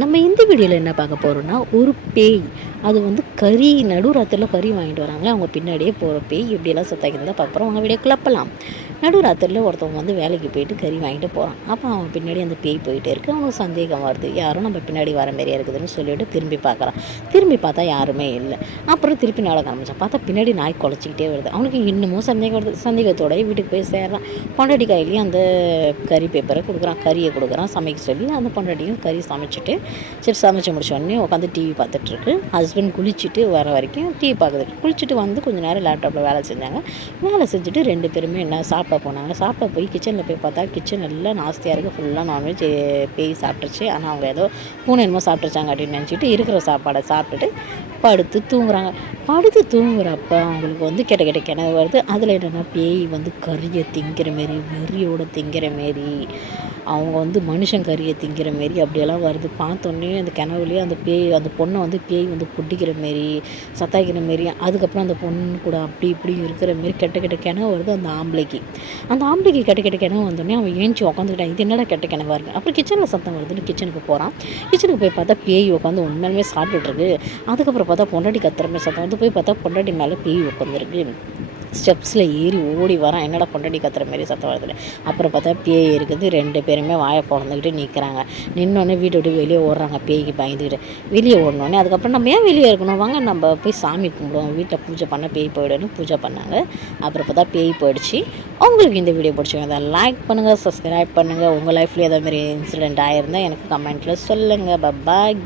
நம்ம இந்த வீடியோவில் என்ன பார்க்க போகிறோம்னா, ஒரு பேய். அது வந்து கறி நடுராத்திரியில் கறி வாங்கிட்டு வராங்களே, அவங்க பின்னாடியே போகிற பேய் எப்படியெல்லாம் சத்தாக்கியிருந்தா பார்க்க போகிறோம். அவங்க வீடியோ கிளப்பலாம். நடுராத்திரியில் ஒருத்தவங்க வந்து வேலைக்கு போயிட்டு கறி வாங்கிட்டு போகிறான். அப்போ அவன் பின்னாடி அந்த பேய் போயிட்டே இருக்குது. அவனுக்கு சந்தேகம் வருது, யாரும் நம்ம பின்னாடி வர மாதிரியா இருக்குதுன்னு சொல்லிட்டு திரும்பி பார்க்குறான். திரும்பி பார்த்தா யாருமே இல்லை. அப்புறம் திருப்பி நடக்க ஆரம்பிச்சான். பார்த்தா பின்னாடி நாய் குலைச்சிக்கிட்டே வருது. அவனுக்கு இன்னமும் சந்தேகம் வருது. சந்தேகத்தோடய வீட்டுக்கு போய் சேர்றான். பொண்டாட்டி கையிலையும் அந்த கறி பேப்பரை கொடுக்குறான், கறியை கொடுக்குறான் சமைக்க சொல்லி. அந்த பொண்டாட்டியும் கறி சமைச்சிட்டு சரி சமைச்சு முடிச்சோடனே உட்காந்து டிவி பார்த்துட்ருக்கு. ஹஸ்பண்ட் குளிச்சுட்டு வர வரைக்கும் டிவி பார்க்குறது. குளிச்சுட்டு வந்து கொஞ்சம் நேரம் லேப்டாப்பில் வேலை செஞ்சாங்க. வேலை செஞ்சுட்டு 2 பேருமே என்ன சாப்பிட போனாங்க. சாப்பிட போய் கிச்சனில் போய் பார்த்தா கிச்சன் எல்லாம் நாஸ்தியாக இருக்குது. ஃபுல்லாக நான்வெஜ் பேய் சாப்பிட்ருச்சு. ஆனால் அவங்க ஏதோ பூனை என்னமோ சாப்பிட்ருச்சாங்க அப்படின்னு நினச்சிட்டு இருக்கிற சாப்பாடை சாப்பிட்டுட்டு படுத்து தூங்குறாங்க. படுத்து தூங்குறப்ப அவங்களுக்கு வந்து கெட்ட கெட்ட கிணறு வருது. அதில் என்னென்னா பேய் வந்து கறியை திங்கிற மாரி, வெறியோட திங்கிற மாரி, அவங்க வந்து மனுஷன் கறியை திங்கிற மாரி அப்படியெல்லாம் வருது. பார்த்தோன்னே அந்த கிணவுலேயே அந்த பேய், அந்த பொண்ணை வந்து பேய் வந்து பிடிக்கிற மாரி, சத்தாய்க்கிற மாரி, அதுக்கப்புறம் அந்த பொண்ணு கூட அப்படி இப்படி இருக்கிற மாரி கெட்ட கெட்ட கிணவு வருது அந்த ஆம்பளைக்கு. அந்த ஆம்பளைக்கு கெட்ட கெட்ட கிணவு வந்தோடனே அவன் ஏஞ்சி உட்காந்துக்கிட்டான். இது என்னடா கெட்ட கிணவா இருக்குது. அப்புறம் கிச்சனில் சத்தம் வருதுன்னு கிச்சனுக்கு போகிறான். கிச்சனுக்கு போய் பார்த்தா பேய் உட்காந்து உண்மையிலுமே சாப்பிட்டுருக்கு. அதுக்கப்புறம் பார்த்தா பொண்டாட்டி கத்துற மாதிரி சத்தம் வந்து போய் பார்த்தா பொண்டாட்டி மேலே பேய் உட்காந்துருக்கு. ஸ்டெப்ஸில் ஏறி ஓடி வரான். என்னடா பொண்டாட்டி கத்துற மாரி சத்தம் வருதுன்னு. அப்புறம் பார்த்தா பேய் இருக்குது. 2 பேருமே வாயை பொழந்துக்கிட்டு நிற்கிறாங்க. நின்னோடனே வீட்டை விட்டு வெளியே ஓடுறாங்க பேய்க்கு பயந்துக்கிட்டு. வெளியே ஓடினோடனே அதுக்கப்புறம் நம்ம ஏன் வெளியே இருக்கணும், வாங்க நம்ம போய் சாமி கும்பிடுவோம், வீட்டில் பூஜை பண்ண பேய் போய்டுன்னு பூஜை பண்ணாங்க. அப்புறம் பார்த்தா பேய் போயிடுச்சு. உங்களுக்கு இந்த வீடியோ பிடிச்சிங்க அதை லைக் பண்ணுங்கள், சப்ஸ்கிரைப் பண்ணுங்கள். உங்கள் லைஃப்லேயே ஏதோ மாதிரி இன்சிடெண்ட் ஆகிருந்தால் எனக்கு கமெண்ட்டில் சொல்லுங்கள். பாய்.